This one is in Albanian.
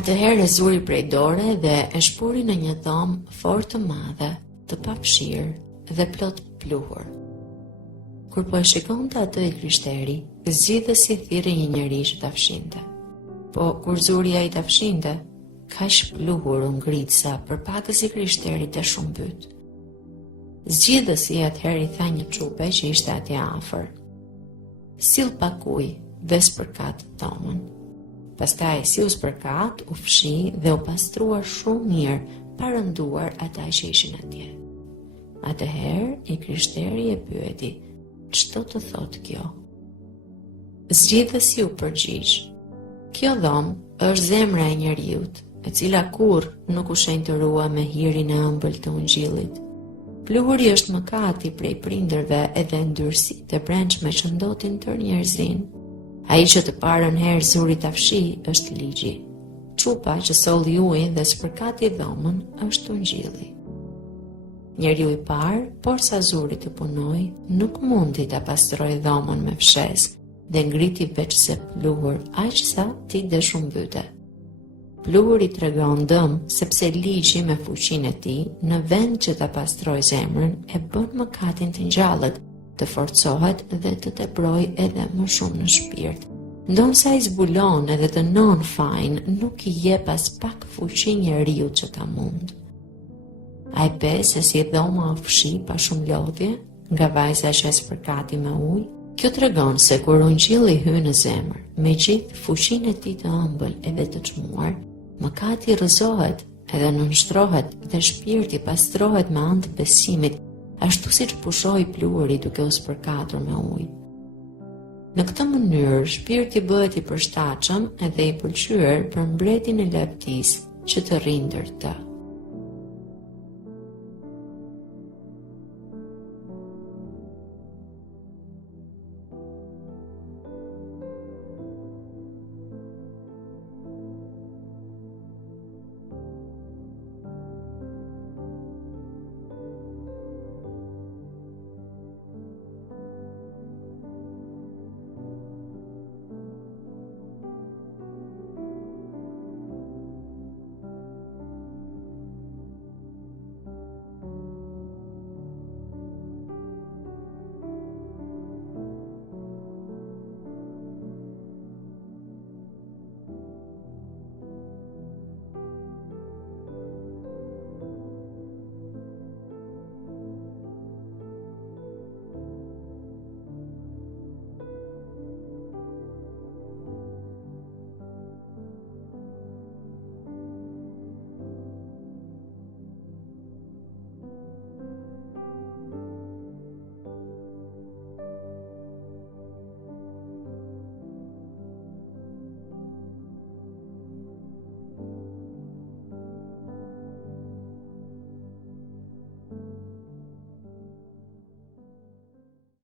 Atëherë e zuri prej dore dhe e shpuri në një dhomë fort të madhe, të papshirë dhe plot pluhur. Kur po e shikonte atë i krishteri, zgjidhësi thirrë një njeri që ta fshinte. Po kur zuri ai ta fshinte, kaq pluhur u ngrit sa përpakës i krishterit të shumë byt. Zgjidhësi atëherë i tha një çupe që ishte atje afër: "Sill pak ujë dhe spërkat dhomën." Pastaj si u spërkat, u fshi dhe u pastrua shumë mirë, pa rënduar ata që ishin atje. Atëherë i krishteri e pyeti: "Ç'do të thotë kjo?" Zgjidhësi u përgjigj: "Kjo dhomë është zemra e njeriut, e cila kurrë nuk u shenjtërua me hirin e ëmbël të ungjillit. Pluhuri është mëkati prej prindërve edhe ndyrësitë e brendshme që ndotin tër njerëzin. Ai që të parën herë zuri ta fshi është ligji. Çupa që solli ujin dhe spërkati dhomën është ungjilli. Njeriu i parë, porsa zuri të punoi, nuk mundi ta pastrojë dhomën me fshesë dhe ngriti veç se pluhur, aq sa ti dhe shumë byte. Pluhuri tregon dëm sepse ligji me fuqinë e tij, në vend që ta pastrojë zemrën, e bën mëkatin të ngjallët, të forcohet dhe të teproj edhe më shumë në shpirt. Ndonsa i zbulon edhe të non fajin, nuk i jep as pak fuqi njeriu që ta mund. Ai pe se si dhoma u fshi pa shumë lodhje, nga vajza që e spërkati me ujë. Kjo tregon se kur ungjilli hyn në zemër, me gjithë fuqinë e tij të ëmbël edhe të çmuar, mëkati rrëzohet edhe nënshtrohet dhe shpirti pastrohet me anë të besimit, ashtu siç pushoi pluhuri duke u spërkatur me ujë. Në këtë mënyrë, shpirti bëhet i përshtatshëm edhe i pëlqyer për mbretin e lavdisë që të rrindër të.